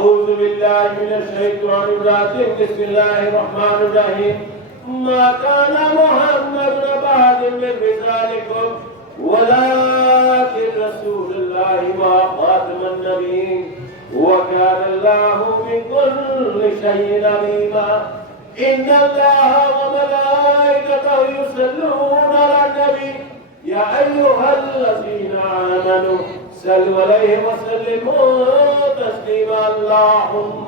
أعوذ بالله من الشيطان الرجيم. بسم الله الرحمن الرحيم. ما كان محمد بعد من رسالكم ولكن رسول الله وخاتم النبيين. وكان الله بكل شيء عليما. إن الله وملائكته يصلون على النبي. يا أيها الذين آمنوا صلوا عليه وسلموا. تسليما اللهم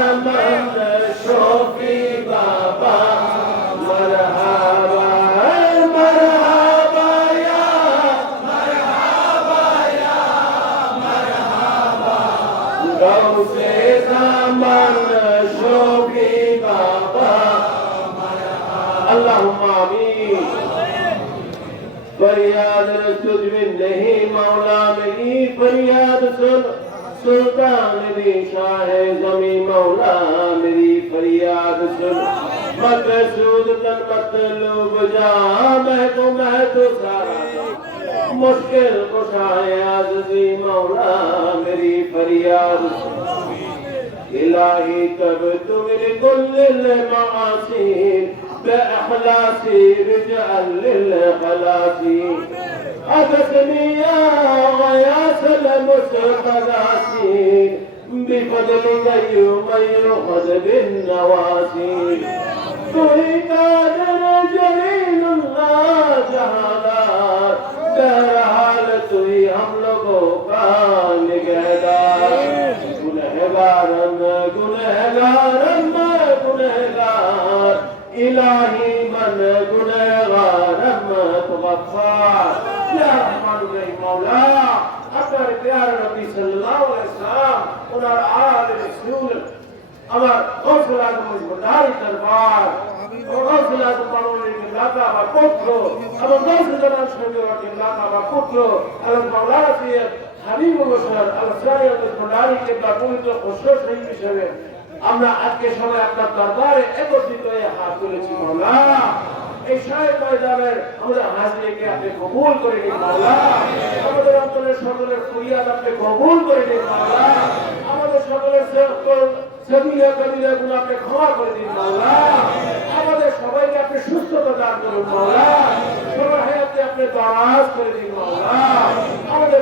फरियाद तुझ में नहीं मौला मेरी फरियाद सुन सुल्तान भी शाह जमी मौला मेरी फरियाद सुन मत सूद तन मत लोग जा मैं तो मैं तो सारा। मुश्किल कुशाए आज़ी मौला मेरी फरियाद इलाही तब तुम कुल मासी بإخلاصي رجال للخلاصي أبدني يا غياث لمس خلاصي بفضلك يمن يؤخذ بالنواسي. تريدان جليل لا جهالات دار حالتي هم لوگوں کا نگہدار گنہگارن گنہگارن إلهي من قد غرم تغفار يا رحمن بي مولا আপনার প্রিয় নবী সাল্লাল্লাহু আলাইহি ওয়াসাল্লাম ওনার আলে রাসূল আমার গফুল আজম দরবার গফুল আজম মাওলানা কিবলাতা আমার পুত্র এবং গফুল আজম শহীদ কিবলাতা আমার পুত্র এবং মাওলানা সৈয়দ হাবিবুল হোসেন আল সাইয়্যিদ মুজাহিদ কিবলা পবিত্র খুশরত শহীদ হিসেবে আমরা আজকে সবাই আপনার দরবারে একত্রিত হয়ে হাত তুলেছি, মাওলা। এই শহীদ ময়দানের আমাদের হাজিরিকে আপনি কবুল করে নিন, মাওলা। আমাদের সকলের ফরিয়াদ আপনি কবুল করে নিন আমাদের সকলের কবিরা গুলো আপনি ক্ষমা করে দিন আমাদের সবাইকে আপনি সুস্থতা দান করুন সবার আপনি দরাজ করে দিন, মাওলা। আমাদের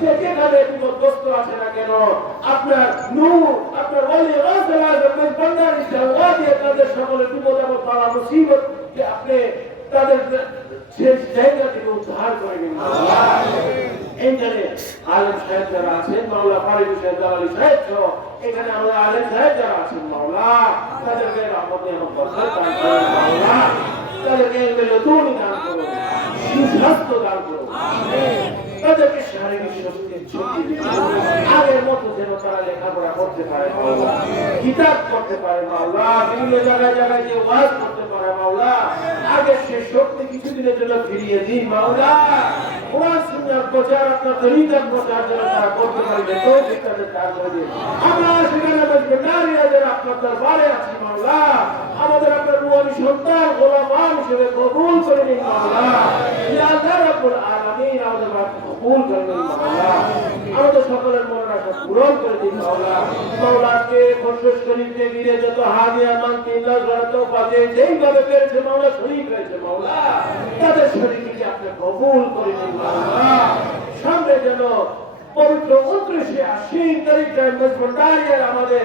যেখানে বিপদগ্রস্ত আছে না কেন আপনার নূর আপনার ওলি রাসূল আজমের বন্দারি জাওয়া দিয়ে তাদের সকলের বিপদ এবং বালা মুসিবত যে আপনি তাদের শেষ জায়গা থেকে উদ্ধার করে নিন মাওলা আলেম সাহেব যারা আছেন মাওলা ফারিদ সাহেব জালালি সাহেব সহ এখানে আমরা আলেম সাহেব যারা আছেন মাওলা তাদেরকে রহমতে এবং বরকত দান করুন মাওলা। তাদেরকে ইলমে লদুনি দান করুন সুস্বাস্থ্য দান করুন। তাদেরকে শারীরিক শক্তির শক্তি দিন আগের মতো যেন তারা লেখাপড়া করতে পারে কিতাব করতে পারে মাওলা, বিভিন্ন জায়গায় জায়গায় ওয়াজ করতে পারে মাওলা। আগের সে শক্তি কিছুদিনের জন্য ফিরিয়ে দিন মাওলা। আপনার দরবারে আমাদের আপনার রুহানি সন্তান গোলামান হিসেবে কবুল করে নিন মাওলা ইয়া আল্লাহ রাব্বুল আলামিন আমাদের বাড়িতে কবুল করে নিন মাওলা। আমাদের সকলের মনের আশা পূরণ করে দিন মাওলা। মাওলাকে খরচ শরীফে গিয়ে যত হাদিয়া মান লাখ গড়ত পাতে যেইভাবে পেরেছে মাওলা শরীফ হয়েছে মাওলা। তাদের শরীরকে আপনি কবুল করে নিন মাওলা। সামনে যেন পবিত্র আশ্বিন তারিখটায় মজবন্দারিয়ার আমাদের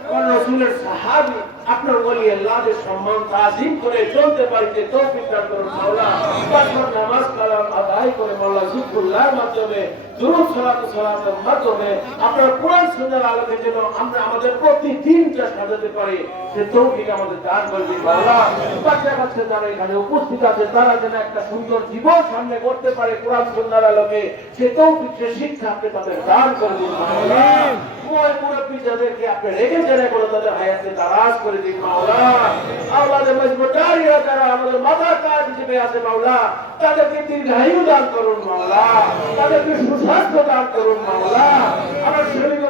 রসুলের সাহাবি আপনার ওলি আল্লাহদের সম্মান তাজিম করে চলতে পারিতে তৌফিক দান করুন মাওলা। তারপর নামাজ কালাম আদায় করে মাওলা জিকুল্লাহর মাধ্যমে দুরূদ সালাত সালাতের মাধ্যমে আপনার কোরআন সুন্নাহর আলোকে যেন আমরা আমাদের প্রতিদিনটা সাজাতে পারি সে তৌফিক আমাদের দান করে মাওলা। বাচ্চা কাছে যারা এখানে উপস্থিত আছে তারা যেন একটা সুন্দর জীবন সামনে করতে পারে কোরআন সুন্নাহর আলোকে সে তৌফিক সে শিক্ষা আপনি তাদের দান করে দিন মাওলা। মুরব্বী যাদেরকে আপনি রেখেছেন এগুলো তাদের হায়াতে তারাজ করে দিন মাওলা। আমাদের মজবুতারিরা যারা আমাদের মাথা কাজ হিসেবে আছে, মাওলা, তাদেরকে দীর্ঘায়ু দান করুন, মাওলা। তাদেরকে সুস্বাস্থ্য দান করুন, মাওলা। আমার শরীর